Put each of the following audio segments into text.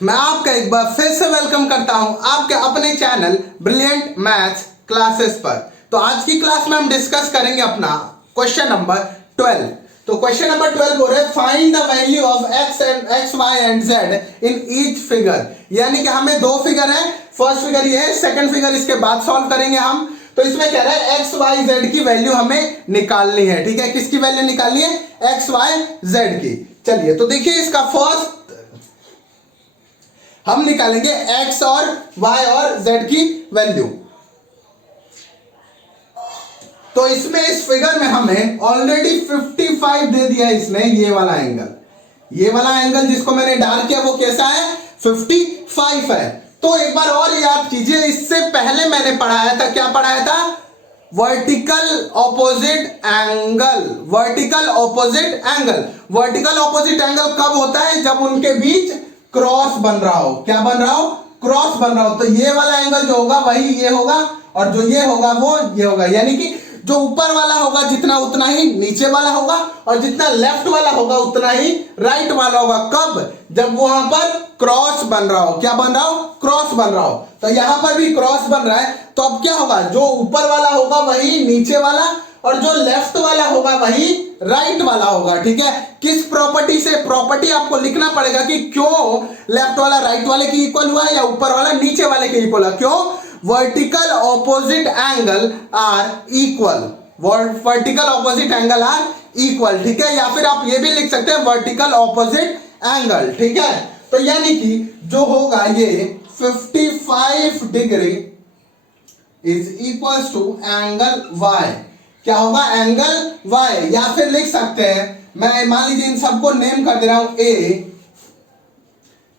मैं आपका एक बार फिर से वेलकम करता हूं आपके अपने चैनल ब्रिलियंट मैथ्स क्लासेस पर। तो आज की क्लास में हम डिस्कस करेंगे अपना क्वेश्चन नंबर 12। तो क्वेश्चन नंबर 12 बोल रहे find the value of x y and z in each figure. यानी कि हमें दो फिगर है, फर्स्ट फिगर ये है, सेकंड फिगर इसके बाद सॉल्व करेंगे हम। तो इसमें कह रहा है एक्स वाई जेड की वैल्यू हमें निकालनी है। ठीक है, किसकी वैल्यू निकालनी है? एक्स वाई जेड की। चलिए तो देखिए इसका फर्स्ट हम निकालेंगे x और y और z की वैल्यू। तो इसमें इस फिगर में हमें ऑलरेडी 55 दे दिया इसने। ये वाला एंगल जिसको मैंने डाल किया वो कैसा है? 55 है। तो एक बार और याद कीजिए, इससे पहले मैंने पढ़ाया था, क्या पढ़ाया था? Vertical opposite angle. Vertical opposite angle कब होता है? जब उनके बीच क्रॉस बन रहा हो। क्या बन रहा हो? क्रॉस बन रहा हो। तो ये वाला एंगल जो होगा वही ये होगा, और जो ये होगा वो ये होगा। यानी कि जो ऊपर वाला होगा जितना उतना ही नीचे वाला होगा, और जितना लेफ्ट वाला होगा उतना ही राइट वाला होगा। कब? जब वहां पर क्रॉस बन रहा हो। क्या बन रहा हो? क्रॉस बन रहा हो। तो यहां पर भी क्रॉस बन रहा है। तो अब क्या होगा? जो ऊपर वाला होगा वही नीचे वाला, और जो लेफ्ट वाला होगा वही राइट वाला होगा। ठीक है, किस प्रॉपर्टी से? प्रॉपर्टी आपको लिखना पड़ेगा कि क्यों लेफ्ट वाला राइट वाले के इक्वल हुआ या ऊपर वाला नीचे वाले के इक्वल हुआ। क्यों? Vertical opposite angle are equal. Vertical opposite angle are equal. ठीक है, या फिर आप ये भी लिख सकते हैं वर्टिकल ऑपोजिट एंगल। ठीक है, तो यानी कि जो होगा ये 55 degree is equal to angle y. क्या होगा? Angle y. या फिर लिख सकते हैं, मैं मान लीजिए इन सबको नेम कर दे रहा हूं, ए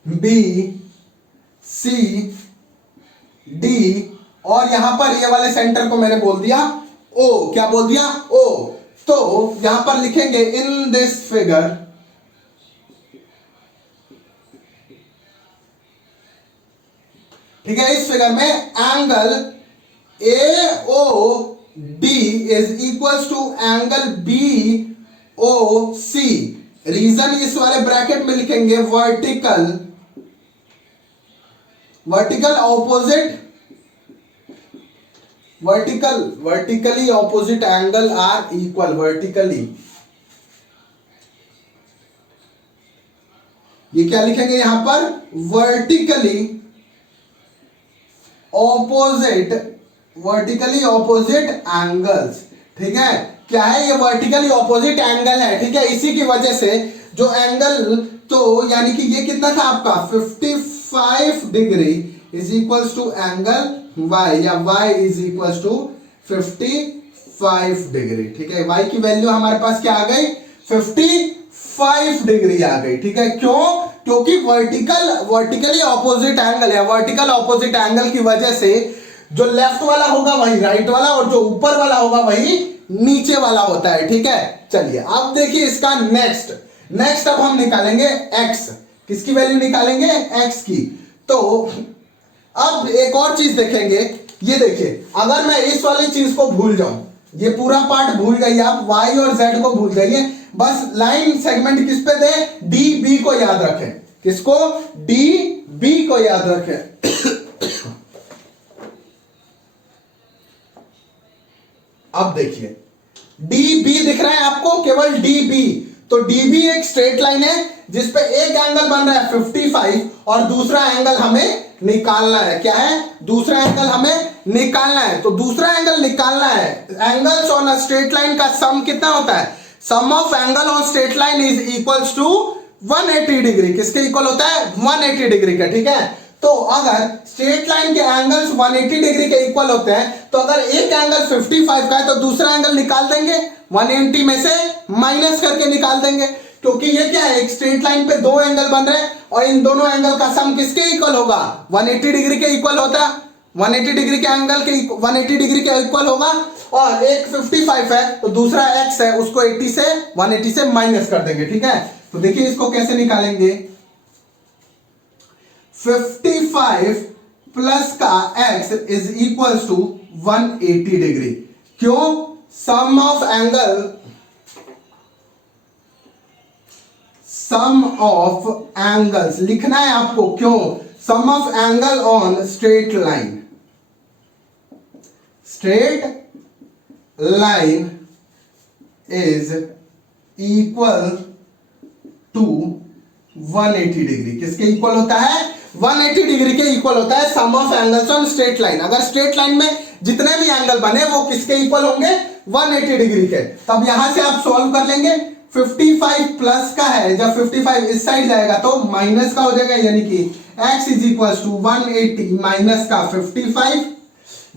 बी सी डी, और यहां पर ये वाले सेंटर को मैंने बोल दिया ओ। क्या बोल दिया? ओ। तो यहां पर लिखेंगे इन दिस फिगर ठीक है, इस फिगर में angle A O D is equal to angle B O C. Reason इस वाले ब्रैकेट में लिखेंगे vertically opposite angle are equal. Vertically ये क्या लिखेंगे यहां पर? Vertically opposite angles. ठीक है, क्या है ये? वर्टिकली ऑपोजिट एंगल है। ठीक है, इसी की वजह से जो एंगल, तो यानी कि ये कितना था आपका? 55 degree is equal to angle y, या y is equal to 55 degree. ठीक है, y की वैल्यू हमारे पास क्या आ गई? 55 डिग्री आ गई। ठीक है, क्यों? क्योंकि वर्टिकली ऑपोजिट एंगल है। वर्टिकल ऑपोजिट एंगल की वजह से जो लेफ्ट वाला होगा वही राइट वाला, और जो ऊपर वाला होगा वही नीचे वाला होता है। ठीक है, चलिए अब देखिए इसका नेक्स्ट अब हम निकालेंगे x। किसकी वैल्यू निकालेंगे? x की। तो अब एक और चीज देखेंगे। ये देखिए, अगर मैं इस वाली चीज को भूल जाऊं, ये पूरा पार्ट भूल गई आप, y और z को भूल जाइए, बस लाइन सेगमेंट किस पे दे? डी बी को याद रखें। किसको? डी बी को याद रखें। अब देखिए डी बी दिख रहा है आपको? केवल डी बी। तो डी बी एक स्ट्रेट लाइन है जिसपे एक एंगल बन रहा है 55, और दूसरा एंगल हमें निकालना है। क्या है? दूसरा एंगल हमें निकालना है। तो दूसरा एंगल निकालना है। Angles on a straight line का सम कितना होता है? Sum of angle on straight line is equals to 180 degree. किसके इक्वल होता है? 180 डिग्री का। ठीक है, तो अगर स्ट्रेट लाइन के एंगल्स 180 डिग्री के इक्वल होते हैं, तो अगर एक एंगल 55 का है तो दूसरा एंगल निकाल देंगे, 180 में से माइनस करके निकाल देंगे। क्योंकि ये क्या है? एक स्ट्रेट लाइन पे दो एंगल बन रहे हैं, और इन दोनों एंगल का सम किसके इक्वल होगा? 180 डिग्री के इक्वल होता है। 180 डिग्री के एंगल के 180 डिग्री के इक्वल होगा, और एक 55 है तो दूसरा x है, उसको 180 से माइनस कर देंगे। ठीक है, तो देखिए इसको कैसे निकालेंगे? 55 प्लस का x is equal to 180 degree. क्यों? सम सम ऑफ एंगल्स लिखना है आपको, क्यों? Sum of angle on straight line, straight line is equal to 180 degree. किसके इक्वल होता है? 180 डिग्री के इक्वल होता है sum of angles on straight line. अगर स्ट्रेट लाइन में जितने भी एंगल बने वो किसके इक्वल होंगे? 180 डिग्री के। तब यहां से आप सॉल्व कर लेंगे। 55 प्लस का है, जब 55 इस साइड जाएगा तो माइनस का हो जाएगा, यानी कि x is equal to 180 minus का 55,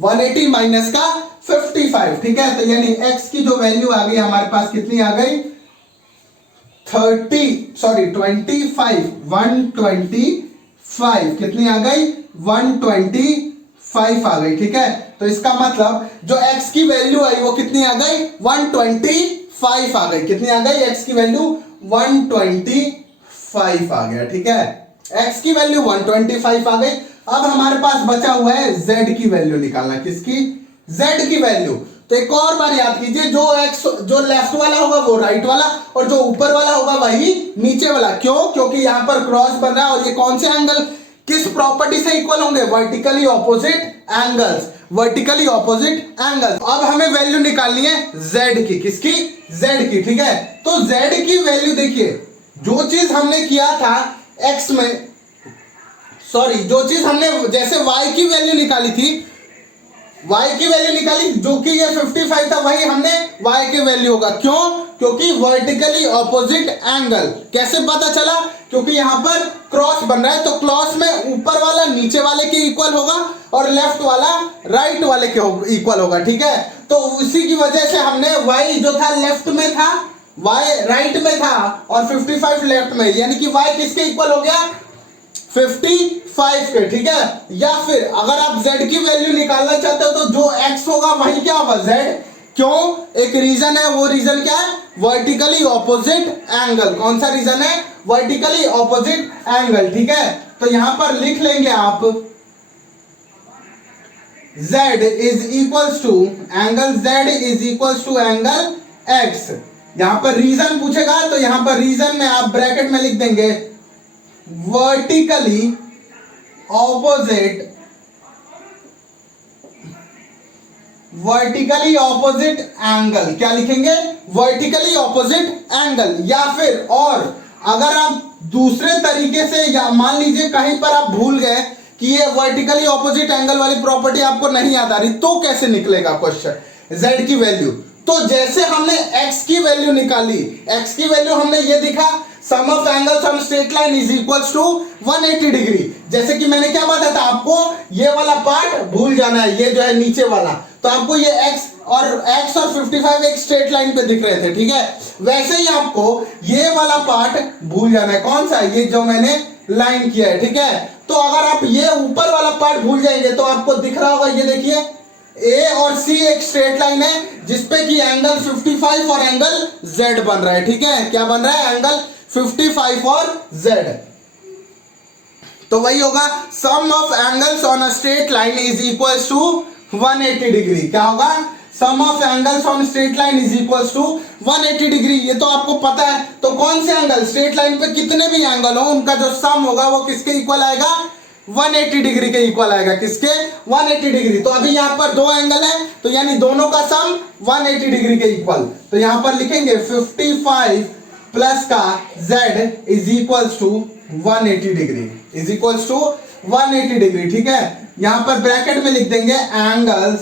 180 माइनस का 55, ठीक है। तो यानी x की जो वैल्यू आ गई हमारे पास कितनी आ गई? 125 कितनी आ गई? 125 आ गई, ठीक है। तो इसका मतलब जो x की वैल्यू आई वो कितनी आ गई? 125 आ गई। कितनी आ गई? x की वैल्यू 125 आ गया, ठीक है। x की वैल्यू 125 आ गई। अब हमारे पास बचा हुआ है z की वैल्यू निकालना। किसकी? z की वैल्यू। तो एक और बार याद कीजिए, जो लेफ्ट वाला होगा वो राइट वाला, और जो ऊपर वाला होगा वही नीचे वाला। क्यों? क्योंकि यहां पर क्रॉस बन रहा है, और ये कौन से एंगल किस प्रॉपर्टी से इक्वल होंगे? Vertically opposite angles, vertically opposite angles. अब हमें वैल्यू निकालनी है z की। किसकी? z की, ठीक है। तो z की वैल्यू देखिए, जो चीज हमने किया था x में, जो चीज हमने जैसे y की वैल्यू निकाली थी, y की वैल्यू निकाली जो कि ये 55 था, वही हमने y की वैल्यू होगा। क्यों? क्योंकि वर्टिकली ऑपोजिट एंगल। कैसे पता चला? क्योंकि यहां पर क्रॉस बन रहा है, तो क्रॉस में ऊपर वाला नीचे वाले के इक्वल होगा और लेफ्ट वाला राइट वाले के इक्वल होगा, ठीक है। तो उसी की वजह से हमने y जो था लेफ्ट में था, y राइट में था, और 55 लेफ्ट में, यानी कि y किसके इक्वल हो गया? 55 के, ठीक है। या फिर अगर आप z की वैल्यू निकालना चाहते हो तो जो x होगा वही क्या होगा? z। क्यों? एक रीजन है, वो रीजन क्या है? Vertically opposite angle. कौन सा रीजन है? वर्टिकली ऑपोजिट एंगल, ठीक है। तो यहां पर लिख लेंगे आप z is equals to angle, z is equals to angle x। यहां पर रीजन पूछेगा तो यहां पर रीजन में आप ब्रैकेट में लिख देंगे वर्टिकली ऑपोजिट एंगल। क्या लिखेंगे? Vertically opposite angle. या फिर और अगर आप दूसरे तरीके से, या मान लीजिए कहीं पर आप भूल गए कि ये वर्टिकली ऑपोजिट एंगल वाली प्रॉपर्टी आपको नहीं याद आ रही, तो कैसे निकलेगा क्वेश्चन? z की वैल्यू, तो जैसे हमने x की वैल्यू निकाली, x की वैल्यू हमने ये दिखा, sum of angles on straight line is equals to 180 degree. जैसे कि मैंने क्या बताया था आपको, ये वाला पार्ट भूल जाना है, ये जो है नीचे वाला, तो आपको ये x और 55 एक स्ट्रेट लाइन पे दिख रहे थे, ठीक है। वैसे ही आपको ये वाला पार्ट भूल जाना है। कौन सा? ये जो मैंने लाइन किया है, ठीक है। तो अगर आप ये ऊपर वाला पार्ट भूल जाएंगे तो आपको दिख रहा होगा, ये देखिए A और C एक स्ट्रेट लाइन है जिसपे कि एंगल 55 और एंगल Z बन रहा है, ठीक है। क्या बन रहा है? एंगल 55 और Z। तो वही होगा sum of angles on a straight line is equals to 180 degree. क्या होगा? Sum of angles on straight line is equals to 180 degree. ये तो आपको पता है। तो कौन से एंगल? स्ट्रेट लाइन पे कितने भी एंगल हो उनका जो सम होगा वो किसके इक्वल आएगा? 180 डिग्री के इक्वल आएगा। किसके? 180 डिग्री। तो अभी यहां पर दो एंगल है, तो यानी दोनों का सम 180 डिग्री के इक्वल। तो यहां पर लिखेंगे 55 प्लस का z is equals to 180 degree, is equals to 180 degree, ठीक है। यहां पर ब्रैकेट में लिख देंगे एंगल्स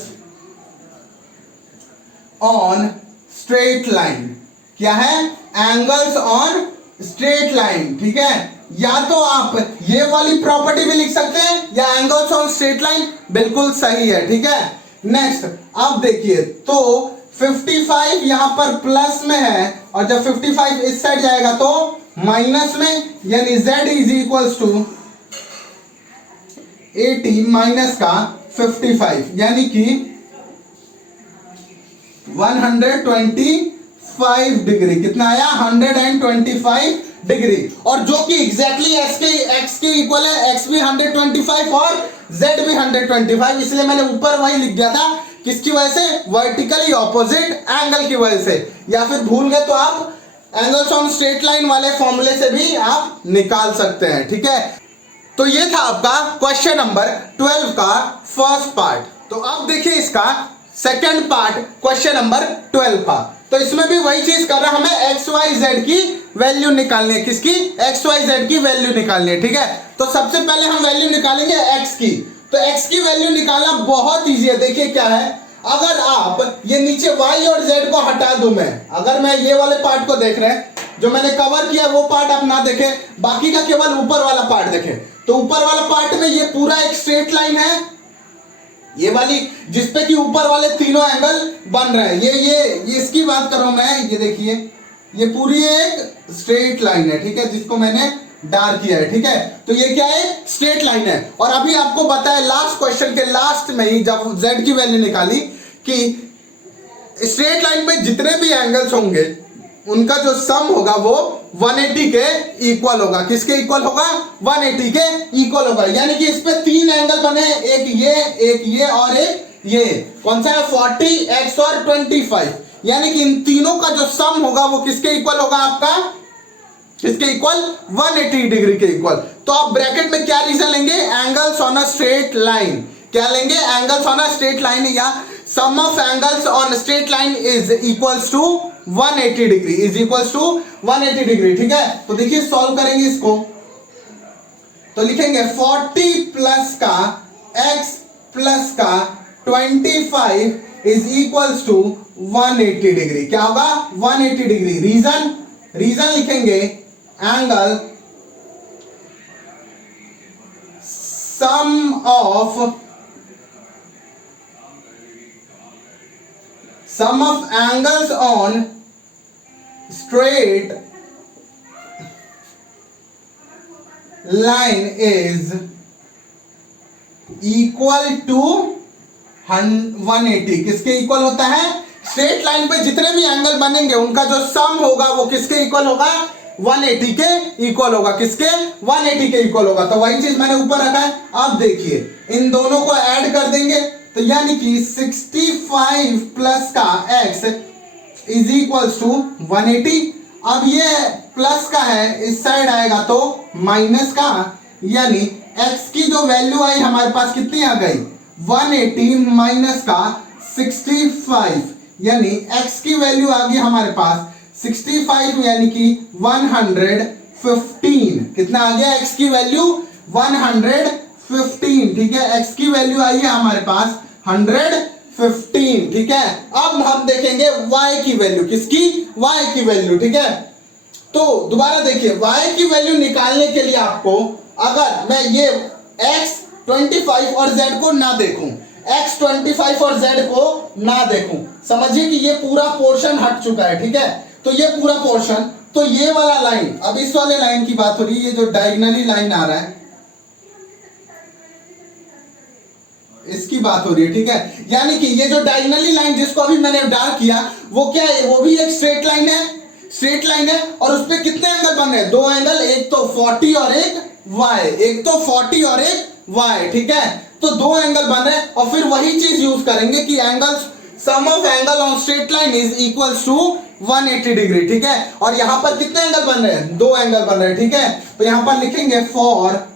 ऑन स्ट्रेट लाइन। क्या है? एंगल्स ऑन स्ट्रेट लाइन, ठीक है। या तो आप ये वाली प्रॉपर्टी भी लिख सकते हैं या एंगल्स ऑन स्ट्रेट लाइन, बिल्कुल सही है, ठीक है। नेक्स्ट अब देखिए, तो 55 यहां पर प्लस में है और जब 55 इस साइड जाएगा तो माइनस में, यानी z is equals to 80 minus का 55, यानी कि 125 डिग्री। कितना आया? 125 डिग्री। और जो कि एग्जैक्टली x के इक्वल है। x भी 125 और z भी 125, इसलिए मैंने ऊपर वही लिख दिया था। किसकी वजह से? वर्टिकली ऑपोजिट एंगल की वजह से। या फिर भूल गए तो आप एंगल्स ऑन स्ट्रेट लाइन वाले फॉर्मूले से भी आप निकाल सकते हैं, ठीक है। तो ये था आपका क्वेश्चन नंबर 12 का फर्स्ट पार्ट। तो अब देखिए इसका सेकंड पार्ट क्वेश्चन नंबर 12 का। तो इसमें भी वही चीज कर रहा है, हमें एक्स वाई जेड की वैल्यू निकालनी है। किसकी? एक्स वाई जेड की वैल्यू निकालनी है, ठीक है। तो सबसे पहले हम वैल्यू निकालेंगे एक्स की। तो एक्स की वैल्यू निकालना बहुत ईजी है। देखिए क्या है, अगर आप ये नीचे वाई और जेड को हटा दूं मैं, अगर मैं ये वाले पार्ट को देख रहे हैं, जो मैंने कवर किया वो पार्ट आप ना देखें, बाकी का केवल ऊपर वाला पार्ट देखें। तो ऊपर वाला पार्ट में ये पूरा एक स्ट्रेट लाइन है, ये वाली जिसपे कि ऊपर वाले तीनों एंगल बन रहे हैं। ये इसकी बात कर रहा हूं मैं। ये देखिए ये पूरी एक स्ट्रेट लाइन है, ठीक है, जिसको मैंने डार्क किया है, ठीक है। तो ये क्या है? स्ट्रेट लाइन है। और अभी आपको बताया लास्ट क्वेश्चन के लास्ट में ही, जब z की वैल्यू निकाली, कि स्ट्रेट लाइन पे जितने भी एंगल्स होंगे उनका जो सम होगा वो 180 के इक्वल होगा। किसके इक्वल होगा? 180 के इक्वल होगा। यानी कि इस पे तीन एंगल बने, एक ये और एक ये। कौन सा है? 40x और 25। यानी कि इन तीनों का जो सम होगा वो किसके इक्वल होगा? आपका किसके इक्वल? 180 डिग्री के इक्वल। तो आप ब्रैकेट में क्या रीजन लेंगे? Angles on a straight line. क्या लेंगे? Angles on a straight line, या sum of angles on straight line is equals to 180 degree, is equals to 180 degree, ठीक है। तो देखिए सॉल्व करेंगे इसको, तो लिखेंगे 40 प्लस का x प्लस का 25 इज इक्वल्स टू 180 डिग्री। क्या होगा? 180 डिग्री। रीजन लिखेंगे angle sum of angles on straight line is equal to 180। किसके इक्वल होता है? स्ट्रेट लाइन पे जितने भी एंगल बनेंगे उनका जो सम होगा वो किसके इक्वल होगा? 180 के इक्वल होगा। किसके? 180 के इक्वल होगा। तो वही चीज मैंने ऊपर रखा है। अब देखिए इन दोनों को ऐड कर देंगे, तो यानी कि 65 प्लस का x इज इक्वल्स टू 180। अब ये प्लस का है, इस साइड आएगा तो माइनस का, यानी x की जो वैल्यू आई हमारे पास कितनी आ गई? 180 माइनस का 65, यानी x की वैल्यू आ गई हमारे पास 65, यानी कि 115। कितना आ गया x की वैल्यू? 115, ठीक है। x की वैल्यू आई है हमारे पास 115, ठीक है। अब हम देखेंगे y की वैल्यू। किसकी? y की वैल्यू, ठीक है। तो दोबारा देखिए, y की वैल्यू निकालने के लिए आपको, अगर मैं ये x 25 और z को ना देखूं, x 25 और z को ना देखूं, समझिए कि ये पूरा पोर्शन हट चुका है, ठीक है। तो ये पूरा पोर्शन, तो ये वाला लाइन, अब इस वाले लाइन की बात हो रही है, ये जो डायगोनली लाइन आ रहा है इसकी बात हो रही है, ठीक है। यानी कि ये जो डायगोनली लाइन जिसको अभी मैंने डार्क किया, वो क्या है? वो भी एक स्ट्रेट लाइन है, स्ट्रेट लाइन है। और उस पे कितने एंगल बन रहे हैं? दो एंगल, एक तो 40 और एक y, एक तो 40 और एक y, ठीक है। तो दो एंगल बन रहे हैं, और फिर वही चीज यूज करेंगे कि angle sum of angle on straight line is equals to 180 degree, ठीक है। और यहां पर कितने एंगल बन रहे हैं? दो एंगल बन रहे हैं, ठीक है। तो यहां पर लिखेंगे फॉर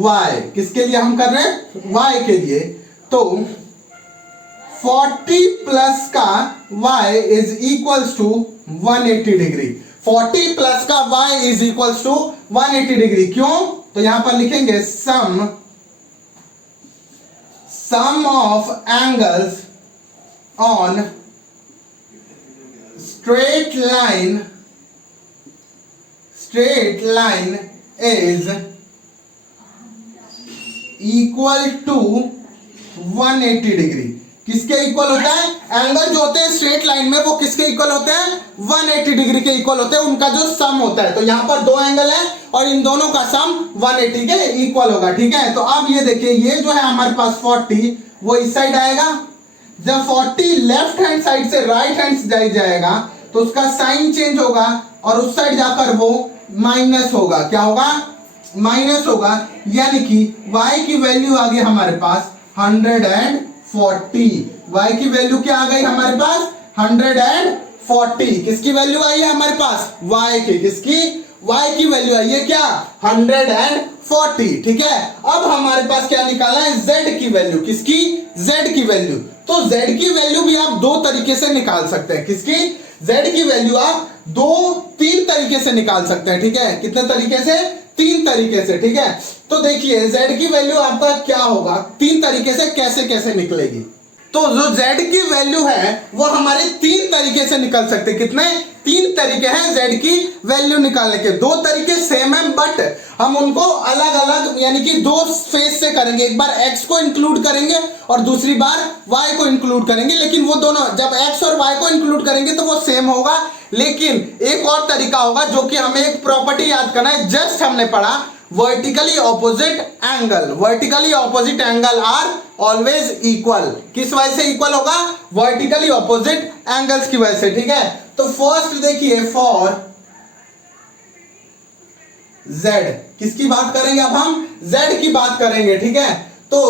y, किसके लिए हम कर रहे हैं? y के लिए। तो 40 प्लस का y is equals to 180 degree. 40 plus का y is equals to 180 degree. क्यों? तो यहां पर लिखेंगे sum of angles on straight line is equal to 180 degree. किसके इक्वल होता है? एंगल जो होते हैं स्ट्रेट लाइन में वो किसके इक्वल होते हैं? 180 डिग्री के इक्वल होते हैं, उनका जो सम होता है। तो यहां पर दो एंगल है और इन दोनों का सम 180 के इक्वल होगा, ठीक है। तो अब ये देखिए, ये जो है हमारे पास 40, वो इस साइड आएगा। जब 40 लेफ्ट हैंड साइड से राइट हैंड जाएगा तो उसका साइन चेंज होगा, और उस साइड जाकर वो माइनस होगा। क्या होगा? माइनस होगा। यानी कि y की वैल्यू आ गई हमारे पास 140। y की वैल्यू क्या आ गई हमारे पास? 140। 40, किसकी वैल्यू आई है हमारे पास, y की, किसकी, y की वैल्यू आई है क्या, 140, ठीक है। अब हमारे पास क्या निकाला है, z की वैल्यू, किसकी, z की वैल्यू। तो z की वैल्यू भी आप दो तरीके से निकाल सकते हैं, किसकी, z की वैल्यू आप तीन तरीके से निकाल सकते हैं, ठीक है। कितने तरीके से, तीन तरीके से, ठीक है। तो देखिए z की वैल्यू आपका क्या होगा, तीन तरीके से कैसे कैसे निकलेगी। तो जो z की वैल्यू है वो हमारे तीन तरीके से निकल सकते हैं, कितने, तीन तरीके हैं z की वैल्यू निकालने के। दो तरीके सेम है बट हम उनको अलग अलग यानी कि दो फेज से करेंगे, एक बार x को इंक्लूड करेंगे और दूसरी बार y को इंक्लूड करेंगे। लेकिन वो दोनों जब x और y को इंक्लूड करेंगे तो वो सेम होगा, लेकिन एक और तरीका होगा जो कि हमें एक प्रॉपर्टी याद करना है, जस्ट हमने पढ़ा vertically opposite angle, vertically opposite angle are always equal. किस वजह से इक्वल होगा, वर्टिकली ऑपोजिट एंगल्स की वजह से, ठीक है। तो फर्स्ट देखिए फॉर z, किसकी बात करेंगे, अब हम z की बात करेंगे, ठीक है। तो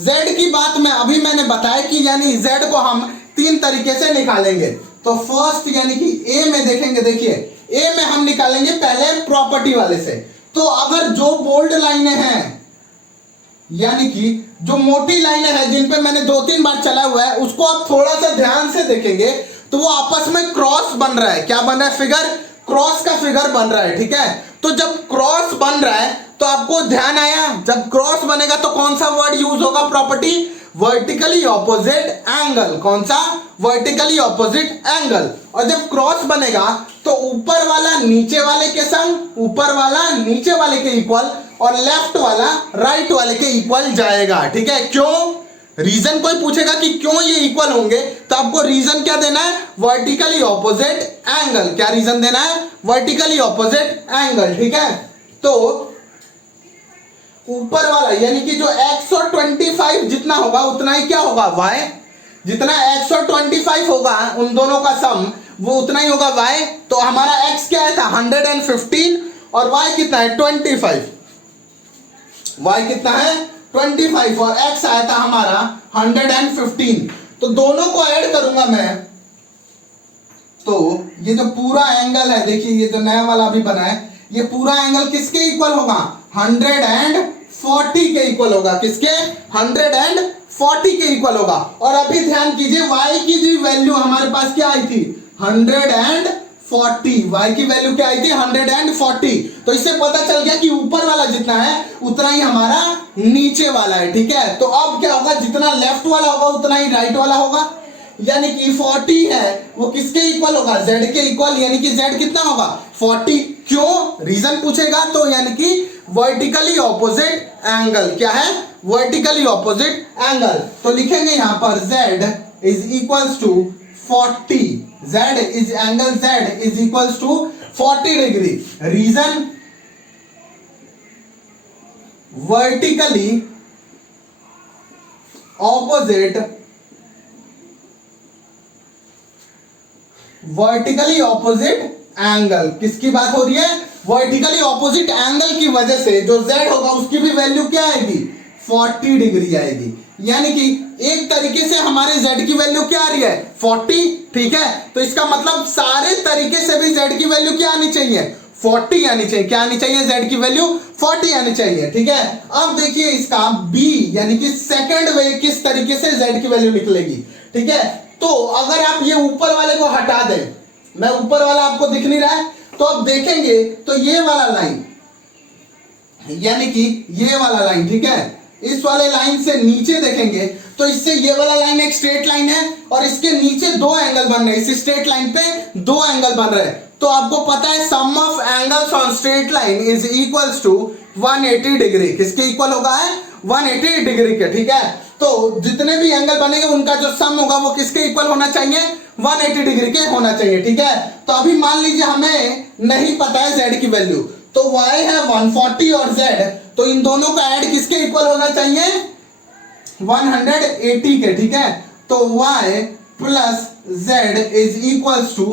z की बात में अभी मैंने बताया कि यानी z को हम तीन तरीके से निकालेंगे। तो फर्स्ट यानी कि a में देखेंगे, देखिए a में हम निकालेंगे पहले प्रॉपर्टी वाले से। तो अगर जो बोल्ड लाइनें हैं यानी कि जो मोटी लाइनें हैं जिन पे मैंने दो तीन बार चला हुआ है, उसको आप थोड़ा सा ध्यान से देखेंगे तो वो आपस में क्रॉस बन रहा है। क्या बन रहा है, फिगर, क्रॉस का फिगर बन रहा है, ठीक है। तो जब क्रॉस बन रहा है तो आपको ध्यान आया, जब क्रॉस बनेगा तो कौन सा वर्ड यूज होगा, प्रॉपर्टी वर्टिकली ऑपोजिट एंगल। कौन सा, वर्टिकली ऑपोजिट एंगल। और जब क्रॉस बनेगा तो ऊपर वाला नीचे वाले के संग, ऊपर वाला नीचे वाले के इक्वल और लेफ्ट वाला राइट वाले के इक्वल जाएगा, ठीक है। क्यों, रीजन कोई पूछेगा कि क्यों ये इक्वल होंगे तो आपको रीजन क्या देना है, वर्टिकली ऑपोजिट एंगल। क्या रीजन देना है, वर्टिकली ऑपोजिट एंगल, ठीक है। तो ऊपर वाला यानी कि जो x और 25 जितना होगा उतना ही क्या होगा, y, जितना x और 25 होगा उन दोनों का सम वो उतना ही होगा y। तो हमारा x क्या था 115 और y कितना है 25, y कितना है 25 और x आया था हमारा 115। तो दोनों को ऐड करूंगा मैं, तो ये जो पूरा एंगल है, देखिए ये जो नया वाला अभी बना है, ये पूरा एंगल किसके इक्वल होगा, 140 के इक्वल होगा। किसके, 140 के इक्वल होगा। और अभी ध्यान कीजिए y की जो वैल्यू हमारे पास क्या आई थी, 140, y की वैल्यू क्या आई थी 140। तो इससे पता चल गया कि ऊपर वाला जितना है उतना ही हमारा नीचे वाला है, ठीक है। तो अब क्या होगा, जितना लेफ्ट वाला होगा उतना ही राइट वाला होगा, यानी कि 40 है वो किसके इक्वल होगा, z के इक्वल, यानी कि z कितना होगा 40। क्यों, रीजन पूछेगा तो यानी कि वर्टिकली ऑपोजिट एंगल। क्या है, वर्टिकली ऑपोजिट एंगल। तो लिखेंगे यहां पर z is equals to 40, z is angle z is equals to 40 degree. Reason, vertically opposite, vertically opposite angle. किसकी बात हो रही है, वर्टिकली ऑपोजिट एंगल की वजह से जो z होगा उसकी भी वैल्यू क्या आएगी, 40 डिग्री आएगी। यानी कि एक तरीके से हमारे z की वैल्यू क्या आ रही है 40, ठीक है। तो इसका मतलब सारे तरीके से भी z की वैल्यू क्या आनी चाहिए, 40 आनी चाहिए। क्या आनी चाहिए, z की वैल्यू 40 आनी चाहिए, ठीक है। अब देखिए इसका b यानी कि सेकंड वे किस तरीके से z की वैल्यू निकलेगी, ठीक है। तो अगर आप ये ऊपर वाले को हटा दें, मैं ऊपर वाला आपको दिख नहीं रहा है, तो अब देखेंगे तो ये वाला लाइन यानी कि ये वाला लाइन, ठीक है, इस वाले लाइन से नीचे देखेंगे तो इससे ये वाला लाइन एक स्ट्रेट लाइन है और इसके नीचे दो एंगल बन रहे हैं, इस स्ट्रेट लाइन पे दो एंगल बन रहे हैं। तो आपको पता है sum of angles on straight line is equals to 180 degree. किसके इक्वल होगा है 180 डिग्री के, ठीक है। तो जितने भी एंगल बनेंगे उनका जो सम होगा वो किसके इक्वल होना चाहिए, 180 डिग्री के होना चाहिए, ठीक है। तो अभी मान लीजिए हमें नहीं पता है z की वैल्यू, तो y है 140 और z, तो इन दोनों का ऐड किसके इक्वल होना चाहिए 180 के, ठीक है। तो y plus z is equals to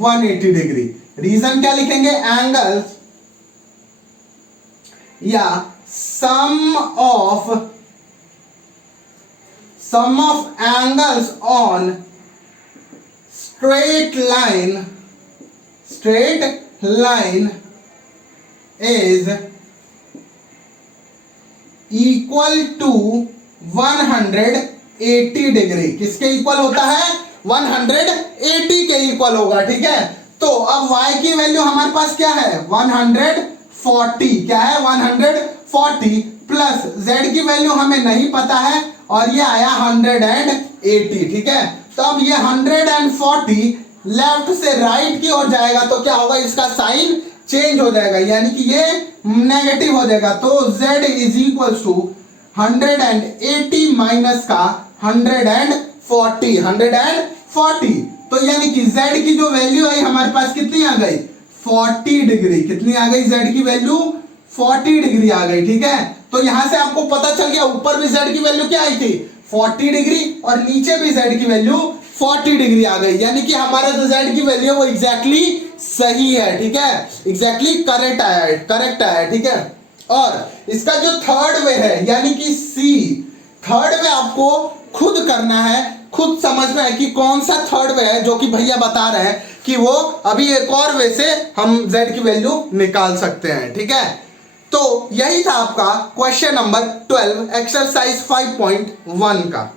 180 degree. Reason क्या लिखेंगे, एंगल्स या sum of angles on straight line is equal to 180 degree. किसके इक्वल होता है? 180 के इक्वल होगा, ठीक है। तो अब y की वैल्यू हमारे पास क्या है? 140। क्या है? 140 प्लस z की वैल्यू हमें नहीं पता है और ये आया 180, ठीक है। तो अब ये 140 लेफ्ट से राइट की ओर जाएगा तो क्या होगा? इसका साइन चेंज हो जाएगा, यानी कि ये नेगेटिव हो जाएगा। तो z is equal to 180 minus का 140। तो यानी कि z की जो वैल्यू आई हमारे पास कितनी आ गई? 40 डिग्री। कितनी आ गई? z की वैल्यू 40 डिग्री आ गई, ठीक है। तो यहां से आपको पता चल गया ऊपर भी z की वैल्यू क्या आई थी? 40 डिग्री और नीचे भी z की वैल्यू 40 डिग्री आ गई, यानी कि हमारा जो z की वैल्यू वो एग्जैक्टली सही है, ठीक है। एग्जैक्टली करेक्ट आया, ठीक है। और इसका जो थर्ड वे है यानी कि सी, थर्ड वे आपको खुद करना है, खुद समझना है कि कौन सा थर्ड वे है जो कि भैया बता रहे हैं कि वो अभी एक और वे से हम z की वैल्यू निकाल सकते हैं, ठीक है। तो यही था आपका क्वेश्चन नंबर 12 एक्सरसाइज 5.1 का।